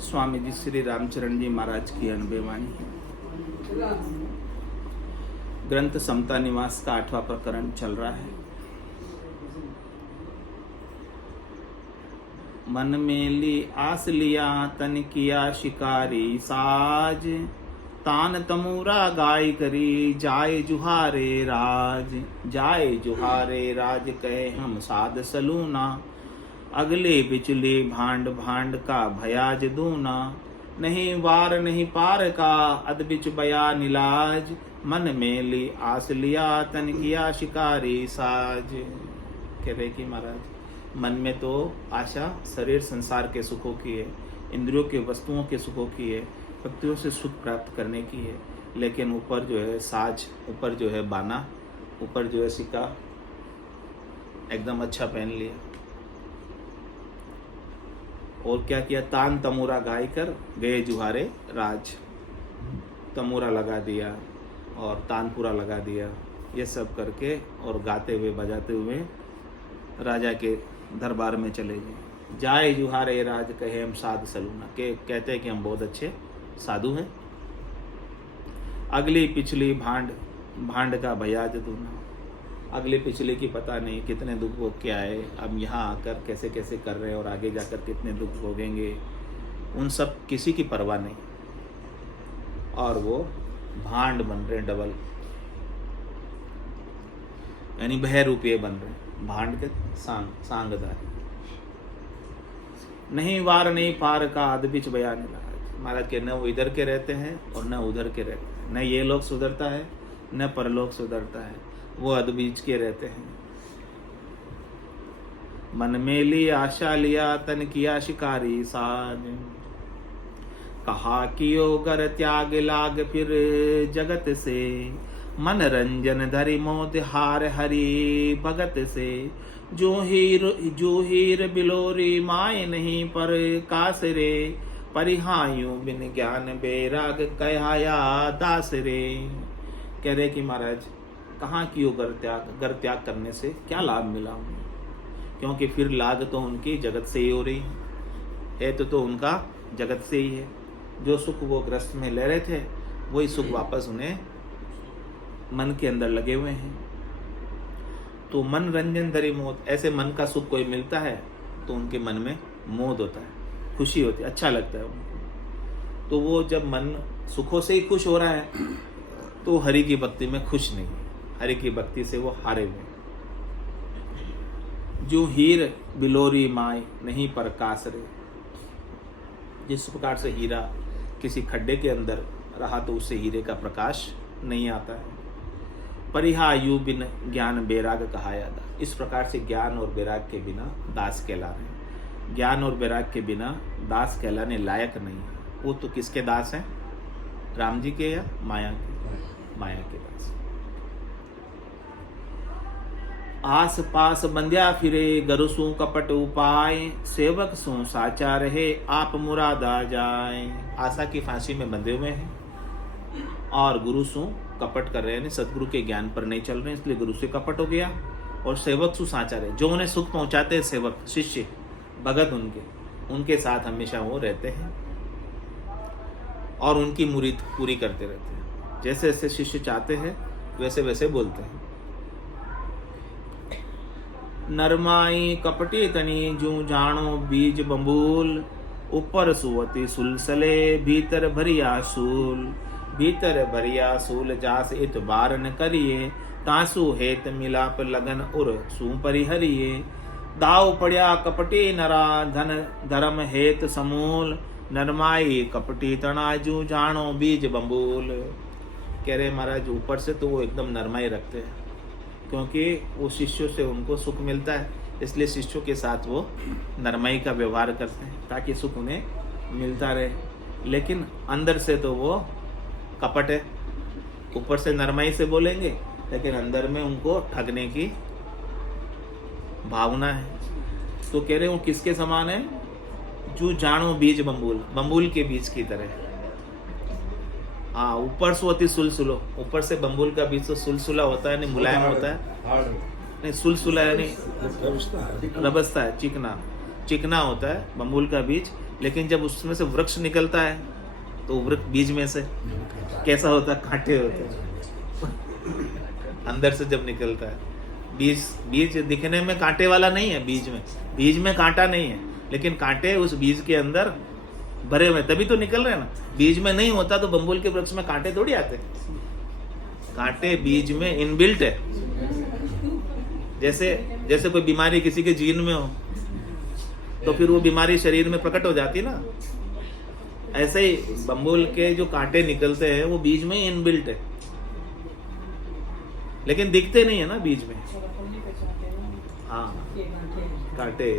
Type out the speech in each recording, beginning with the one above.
स्वामी जी श्री रामचरण जी महाराज की अनबे वाणी है। ग्रंथ समता निवास का 8वां प्रकरण चल रहा है। मन में ली आस लिया तन किया शिकारी साज, तान तमूरा गाय करी जाए जुहारे राज। जाए जुहारे राज कहे हम साध सलूना, अगले बिचले भांड भांड का भयाज दूना। नहीं वार नहीं पार का अद बिच बया नीलाज, मन में ली आस लिया तन किया शिकारी साज। कह रहे कि महाराज मन में तो आशा शरीर संसार के सुखों की है, इंद्रियों के वस्तुओं के सुखों की है, भक्तियों से सुख प्राप्त करने की है, लेकिन ऊपर जो है साज, ऊपर जो है बाना, ऊपर जो है सिक्का एकदम अच्छा पहन लिया। और क्या किया, तान तमूरा गाय कर गए जुहारे राज। तमूरा लगा दिया और तानपुरा लगा दिया, ये सब करके और गाते हुए बजाते हुए राजा के दरबार में चले गए। जाए जुहारे राज कहे हम साधु सलूना, के कहते हैं कि हम बहुत अच्छे साधु हैं। अगली पिछली भांड भांड का भयाज दूना, अगले पिछले की पता नहीं कितने दुख भोग के आए, अब यहाँ आकर कैसे कैसे कर रहे हैं और आगे जाकर कितने दुख भोगेंगे, उन सब किसी की परवाह नहीं। और वो भांड बन रहे डबल, यानी बह रुपये बन रहे, भांड के सांगदार। नहीं वार नहीं पार का आद बिच बयान महाराज के, न वो इधर के रहते हैं और न उधर के रहते हैं, न ये लोग सुधरता है न परलोक सुधरता है, वो अद बीच के रहते हैं। मन में ली आशा लिया तन किया शिकारी साज, कहा कियो गर त्याग लाग फिर जगत से, मन रंजन धरि मोद हार हरि भगत से। जो हीर बिलोरी माय नहीं पर कासरे, परिहायु बिन ज्ञान बेराग कहाया दास रे। कह रहे कि महाराज कहाँ कियो गर त्याग करने से क्या लाभ मिला उन्हें, क्योंकि फिर लाग तो उनकी जगत से ही हो रही है तो उनका जगत से ही है। जो सुख वो ग्रस्त में ले रहे थे वही सुख वापस उन्हें मन के अंदर लगे हुए हैं। तो मन रंजन धरि मोद, ऐसे मन का सुख कोई मिलता है तो उनके मन में मोद होता है, खुशी होती है, अच्छा लगता है उनको। तो वो जब मन सुखों से ही खुश हो रहा है तो हरि की भक्ति में खुश नहीं, हरि की भक्ति से वो हारे हुए। जो हीर बिलोरी माय नहीं पर कासरे, जिस प्रकार से हीरा किसी खड्डे के अंदर रहा तो उससे हीरे का प्रकाश नहीं आता है। परिहायु बिन ज्ञान बेराग कहाया दा, इस प्रकार से ज्ञान और बैराग के बिना दास कहला रहे हैं। ज्ञान और बैराग के बिना दास कहलाने लायक नहीं है। वो तो किसके दास हैं, राम जी के या माया के? माया के दास। आस पास बंध्या फिरे गरुसु कपट उपाय, सेवक सु साचा रहे आप मुरादा जाए। आशा की फांसी में बंधे हुए हैं और गुरु सु कपट कर रहे हैं, सदगुरु के ज्ञान पर नहीं चल रहे हैं, इसलिए गुरु से कपट हो गया। और सेवक सु साचा रहे, जो उन्हें सुख पहुंचाते हैं, सेवक शिष्य भगत उनके साथ हमेशा वो रहते हैं और उनकी मुरीद पूरी करते रहते हैं। जैसे जैसे शिष्य चाहते हैं वैसे वैसे बोलते हैं। नरमाई कपटी तनी जू जानो बीज बंबूल, ऊपर सुवती सुलसले भीतर भरिया सूल। भीतर भरिया सूल जास इतबार न करिए, तासु हेत मिलाप लगन उर सू परिहरिए। दाव पड़या कपटी नरा धन धर्म हेत समूल, नरमाई कपटी तनाजू जानो बीज बंबूल। कह रहे महाराज ऊपर से तो वो एकदम नरमाई रखते हैं, क्योंकि वो शिष्यों से उनको सुख मिलता है, इसलिए शिष्यों के साथ वो नरमाई का व्यवहार करते हैं ताकि सुख उन्हें मिलता रहे। लेकिन अंदर से तो वो कपट है, ऊपर से नरमाई से बोलेंगे लेकिन अंदर में उनको ठगने की भावना है। तो कह रहे वो किसके समान है, जो जानो बीज बंबूल के बीज की तरह। हाँ, ऊपर से होती सुलसुलो, ऊपर से बंबूल का बीज तो सुलसुला होता है, नहीं मुलायम होता है, नहीं सुलसुला है, नहीं रबस्ता है, चिकना होता है बंबूल का बीज, लेकिन जब उसमें से वृक्ष निकलता है तो वृक्ष बीज में से कैसा होता है, कांटे होते हैं अंदर से जब निकलता है। बीज दिखने में कांटे वाला नहीं है, बीज में कांटा नहीं है, लेकिन कांटे उस बीज के अंदर भरे हुए, तभी तो निकल रहे हैं ना। बीज में नहीं होता तो बम्बुल के वृक्ष में कांटे थोड़ी आते। कांटे बीज में इनबिल्ट है। जैसे कोई बीमारी किसी के जीन में हो तो फिर वो बीमारी शरीर में प्रकट हो जाती ना, ऐसे ही बम्बुल के जो कांटे निकलते हैं वो बीज में इनबिल्ट है, लेकिन दिखते नहीं है ना बीज में। हाँ, कांटे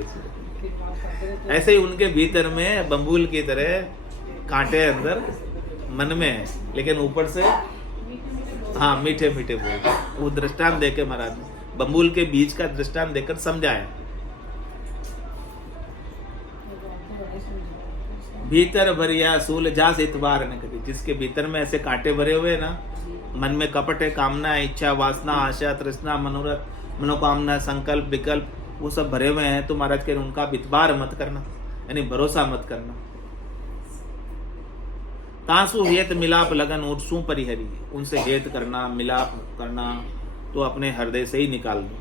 ऐसे ही उनके भीतर में बम्बुल की तरह कांटे अंदर मन में है, लेकिन ऊपर से हाँ मीठे मीठे बोल। वो दृष्टांत देके महाराज बम्बुल के बीज का दृष्टांत देकर समझाया। भीतर भरिया सूल जास इतबार न कभी, जिसके भीतर में ऐसे कांटे भरे हुए ना, मन में कपट है, कामना, इच्छा, वासना, आशा, तृष्णा, मनोरथ, मनोकामना, संकल्प, विकल्प, वो सब भरे हुए हैं तो महाराज कह रहे उनका इतबार मत करना, यानी भरोसा मत करना। तासु हेत मिलाप लगन उठसू परिहरी, उनसे हेत करना, मिलाप करना तो अपने हृदय से ही निकाल दो।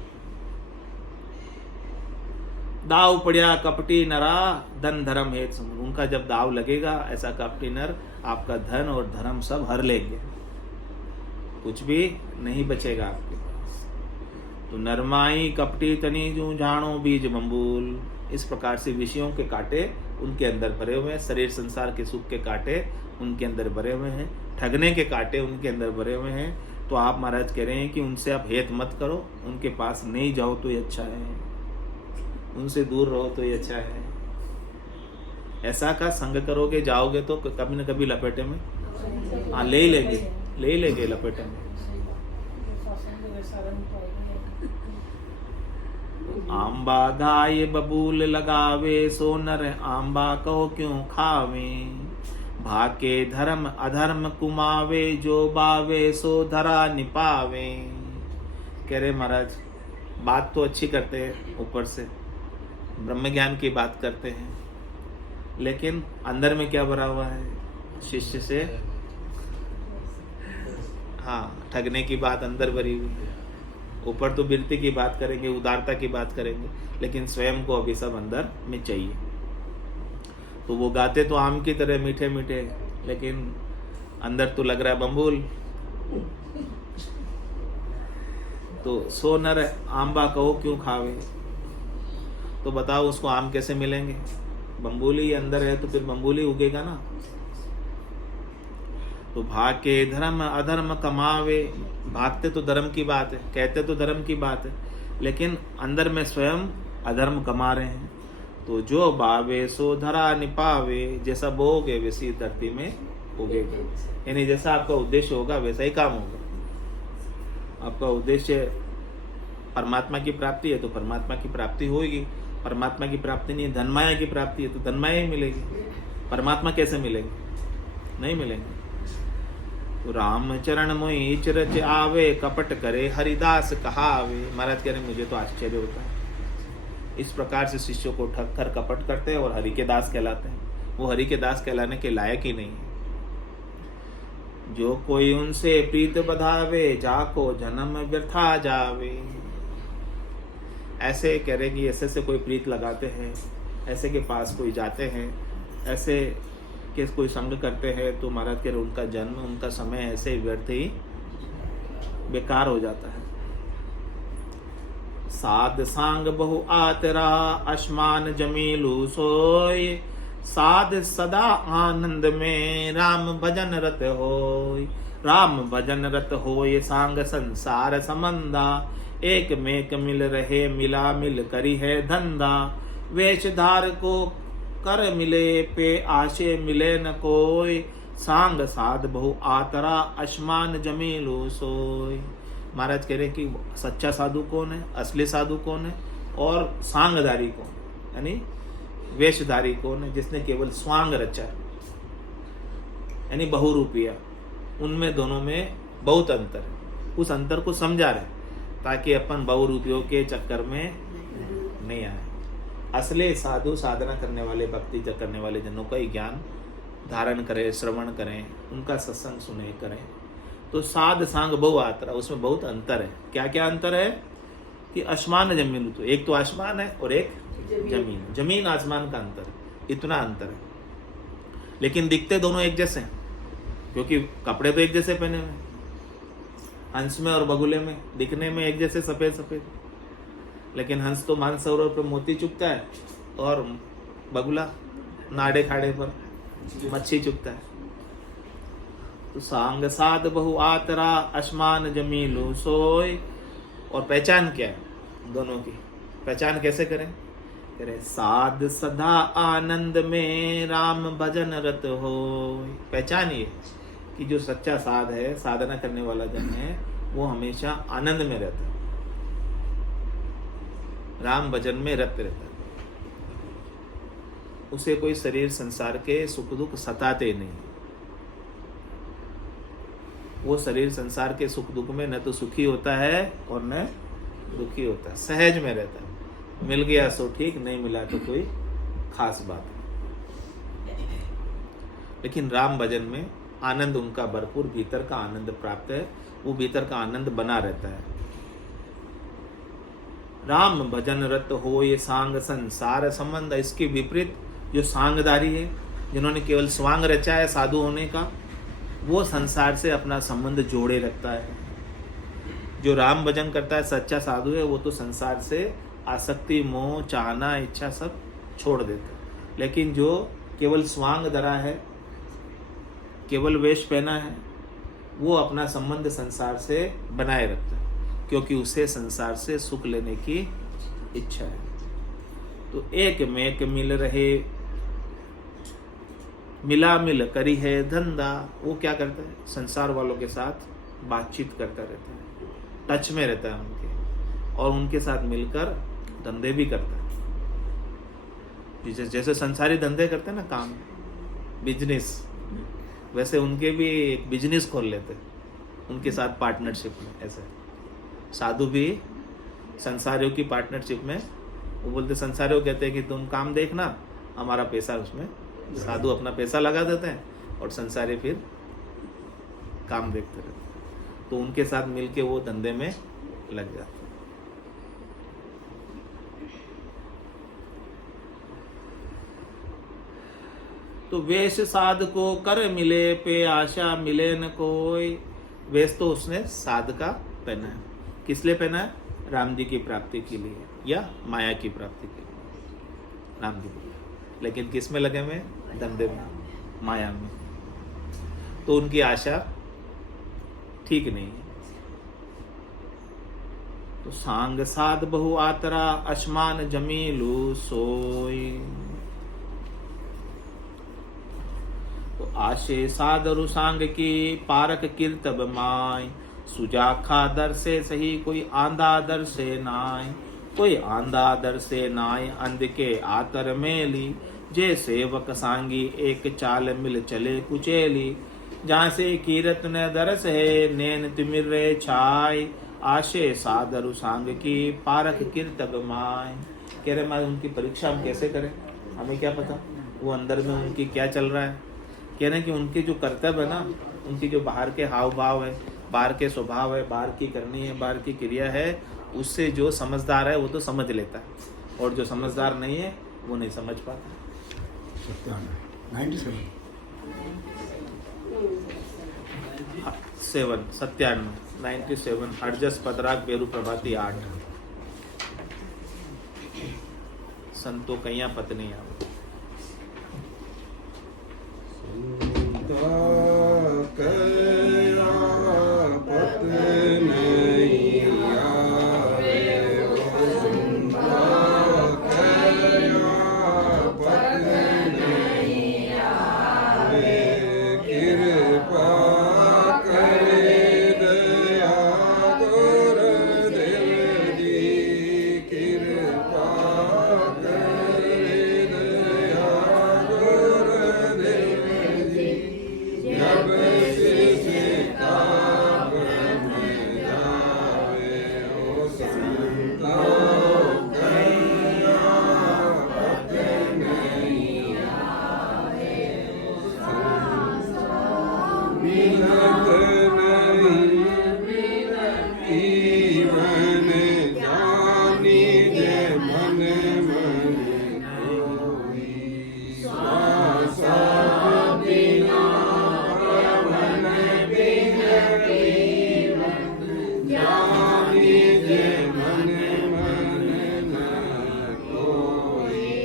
दाव पड़िया कपटी नरा धन धर्म हेत समूह, उनका जब दाव लगेगा ऐसा कपटी नर आपका धन और धर्म सब हर लेंगे, कुछ भी नहीं बचेगा आपके पास। तो नरमाई कपटी तनी जू जानो बीज बम्बुल, इस प्रकार से विषयों के कांटे उनके अंदर भरे हुए हैं, शरीर संसार के सुख के कांटे उनके अंदर भरे हुए हैं, ठगने के कांटे उनके अंदर भरे हुए हैं। तो आप महाराज कह रहे हैं कि उनसे आप हेत मत करो, उनके पास नहीं जाओ तो ये अच्छा है, उनसे दूर रहो तो ये अच्छा है। ऐसा का संग करोगे जाओगे तो कभी न कभी लपेटे में हाँ ले ही लेंगे लपेटे में। आंबा धाये बबूल लगावे, सोनर आंबा कहो क्यों खावे, भाके धर्म अधर्म कुमावे, जो बावे सो धरा निपावे। कह रहे महाराज बात तो अच्छी करते हैं, ऊपर से ब्रह्म ज्ञान की बात करते हैं, लेकिन अंदर में क्या भरा हुआ है, शिष्य से हाँ ठगने की बात अंदर भरी हुई है। ऊपर तो बिरती की बात करेंगे, उदारता की बात करेंगे, लेकिन स्वयं को अभी सब अंदर में चाहिए। तो वो गाते तो आम की तरह मीठे मीठे, लेकिन अंदर तो लग रहा है बम्बुल। तो सो नर आंबा कहो क्यों खावे, तो बताओ उसको आम कैसे मिलेंगे, बम्बुल ही अंदर है तो फिर बम्बुल ही उगेगा ना। तो भागे धर्म अधर्म कमावे, भागते तो धर्म की बात है, कहते तो धर्म की बात है, लेकिन अंदर में स्वयं अधर्म कमा रहे हैं। तो जो बावे सो धरा निपावे, जैसा बोगे वैसी धरती में उगेगा, यानी जैसा आपका उद्देश्य होगा वैसा ही काम होगा। आपका उद्देश्य परमात्मा की प्राप्ति है तो परमात्मा की प्राप्ति होगी, परमात्मा की प्राप्ति नहीं है धनमाया की प्राप्ति है तो धनमाया ही मिलेगी। परमात्मा कैसे मिलेगी, नहीं मिलेंगे। तो राम चरण मोहि चरच आवे, कपट करे हरिदास कहावे। महाराज कह रहे मुझे तो आश्चर्य होता है, इस प्रकार से शिष्यों को ठग कर कपट करते हैं और हरि के दास कहलाते हैं। वो हरि के दास कहलाने के लायक ही नहीं है। जो कोई उनसे प्रीत बधावे, जाको जन्म व्यर्था जावे। ऐसे कह रहे कि ऐसे से कोई प्रीत लगाते हैं, ऐसे के पास कोई जाते हैं, ऐसे के कोई संग करते हैं, तो महाराज कह रहे उनका जन्म उनका समय ऐसे व्यर्थ ही बेकार हो जाता है। साध सांग बहु आतरा, आसमान जमीलू सोय, साध सदा आनंद में, राम भजन रत होय। राम भजन रत होय सांग संसार संबंधा, एक मेक मिल रहे मिला मिल करी है धंधा। वेशधार को कर मिले पे आशे मिले न कोय, सांग साध बहु आतरा, आसमान जमीलू सोय। महाराज कह रहे कि सच्चा साधु कौन है, असली साधु कौन है, और सांगधारी कौन, यानी वेशधारी कौन है, जिसने केवल स्वांग रचा, यानी बहुरूपिया। उनमें दोनों में बहुत अंतर है। उस अंतर को समझा रहे ताकि अपन बहुरूपियों के चक्कर में नहीं आए। असली साधु साधना करने वाले, भक्ति करने वाले जनों का ही ज्ञान धारण करें, श्रवण करें, उनका सत्संग सुने करें। तो साध सांग बहु आतरा, उसमें बहुत अंतर है। क्या क्या अंतर है कि आसमान जमीन, तो एक तो आसमान है और एक जमीन। जमीन आसमान का अंतर है, इतना अंतर है। लेकिन दिखते दोनों एक जैसे हैं, क्योंकि कपड़े तो एक जैसे पहने हुए हैं। हंस में और बगुले में दिखने में एक जैसे सफेद सफेद, लेकिन हंस तो मानसरोवर पर मोती चुभता है और बगुला नाड़े खाड़े पर मच्छी चुभता है। तो सांग साध बहु आतरा, आसमान जमीलू सोय। और पहचान क्या है दोनों की? पहचान कैसे करें? कह रहे साध सदा आनंद में, राम भजन रत हो। पहचान ये कि जो सच्चा साध है, साधना करने वाला जन है, वो हमेशा आनंद में रहता है, राम भजन में रत रहता है। उसे कोई शरीर संसार के सुख दुख सताते नहीं। वो शरीर संसार के सुख दुख में न तो सुखी होता है और न दुखी होता है, सहज में रहता है। मिल गया सो ठीक, नहीं मिला तो कोई खास बात नहीं। लेकिन राम भजन में आनंद उनका भरपूर, भीतर का आनंद प्राप्त है, वो भीतर का आनंद बना रहता है। राम भजन रत हो ये सांग संसार संबंध। इसके विपरीत जो सांगदारी है, जिन्होंने केवल स्वांग रचा है साधु होने का, वो संसार से अपना संबंध जोड़े रखता है। जो राम भजन करता है, सच्चा साधु है, वो तो संसार से आसक्ति, मोह, चाहना, इच्छा सब छोड़ देता है। लेकिन जो केवल स्वांग धरा है, केवल वेश पहना है, वो अपना संबंध संसार से बनाए रखता है, क्योंकि उसे संसार से सुख लेने की इच्छा है। तो एक में एक मिल रहे, मिला मिल करी है धंधा। वो क्या करता है? संसार वालों के साथ बातचीत करता रहता है, टच में रहता है उनके, और उनके साथ मिलकर धंधे भी करता है। जैसे संसारी धंधे करते हैं ना, काम, बिजनेस, वैसे उनके भी एक बिजनेस खोल लेते हैं उनके साथ पार्टनरशिप में। ऐसे साधु भी संसारियों की पार्टनरशिप में, वो बोलते, संसारियों कहते हैं कि तुम काम देखना, हमारा पैसा उसमें, साधु अपना पैसा लगा देते हैं और संसारी फिर काम देखते रहते हैं। तो उनके साथ मिलके वो धंधे में लग जाते हैं। तो वेश साध को कर मिले, पे आशा मिले न कोई। वेश तो उसने साध का पहना है। किस लिए पहना है? राम जी की प्राप्ति के लिए या माया की प्राप्ति के लिए, राम जी के लिए। लेकिन किस में लगे हुए? धंधे में, माया में। तो उनकी आशा ठीक नहीं है। तो सांग साध बहु आतरा, आसमान जमीलू सोई। तो आशे साधरु सांग की, पारक कीर्तब माय। सुजाखा दर से सही, कोई आंधा दर से नाय। कोई आंधा दर से नाय, अंध के आतर मेली। जे सेवक सांगी, एक चाल मिल चले कुचेली। जहाँ से कीरत न दरस है, नैन तिमिर रे छाय। आशे साधरु सांग की, पारक कीर्तब माय। कह रहे माँ, उनकी परीक्षा हम कैसे करें? हमें क्या पता वो अंदर में उनकी क्या चल रहा है। कह रहे हैं कि उनके जो कर्तव्य है ना, उनकी जो बाहर के हाव भाव है, बाहर के स्वभाव है, बाहर की करनी है, बाहर की क्रिया है, उससे जो समझदार है वो तो समझ लेता है, और जो समझदार नहीं है वो नहीं समझ पाता। 97 हरजस पदराग बेरू प्रभाती 8 संतो कैया पत्नी आओ। मिलत नहीं ईवन जानी जे मन मन होई श्वास बिना पवन बिन जीवन जानी जे मन मन न कोई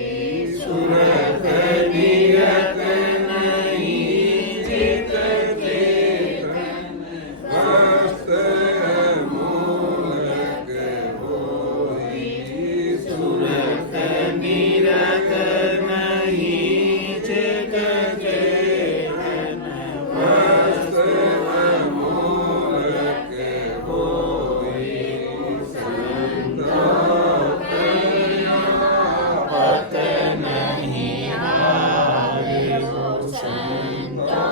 सुरत निरत नहीं चित चेतन हस्त मूलक होई सुरत निरत नहीं चित चेतन हस्त मूलक होई पत नहीं आवे संतो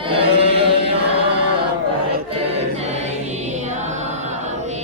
दया पत नहीं आवे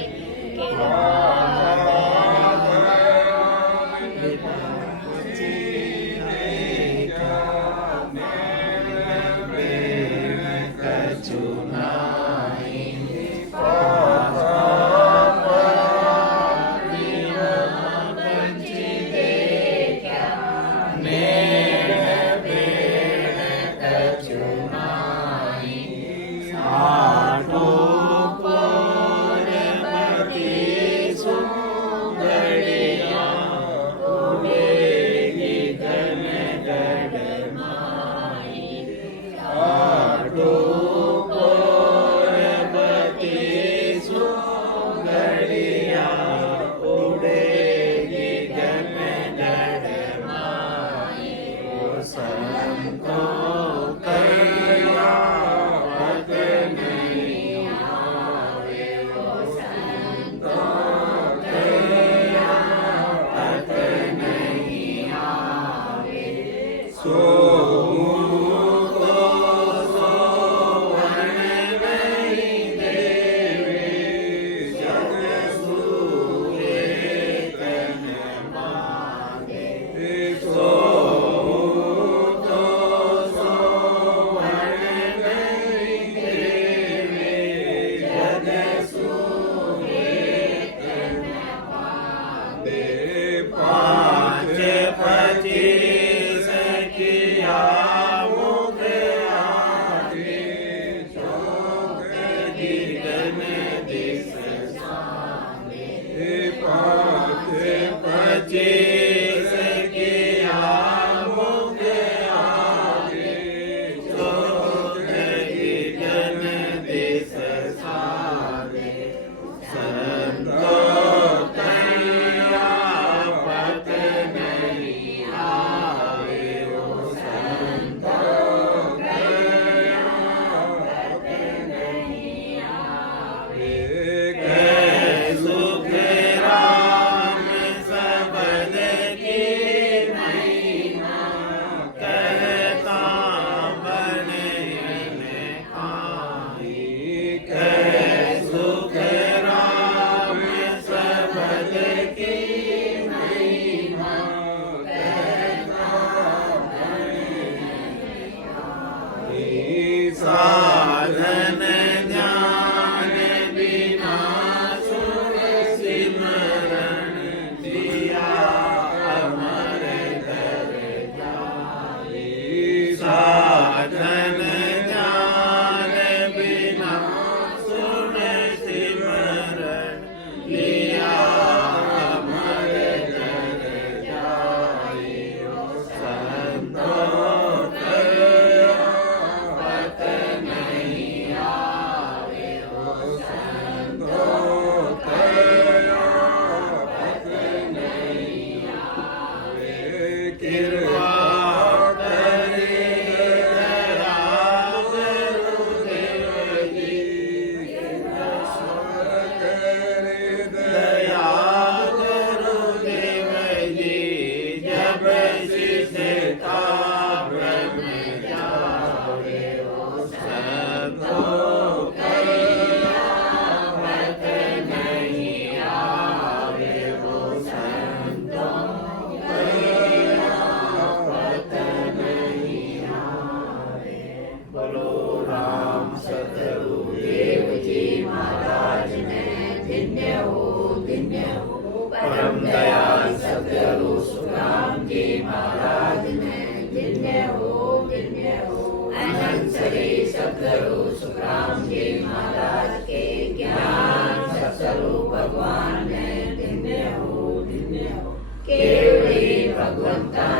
भगवंता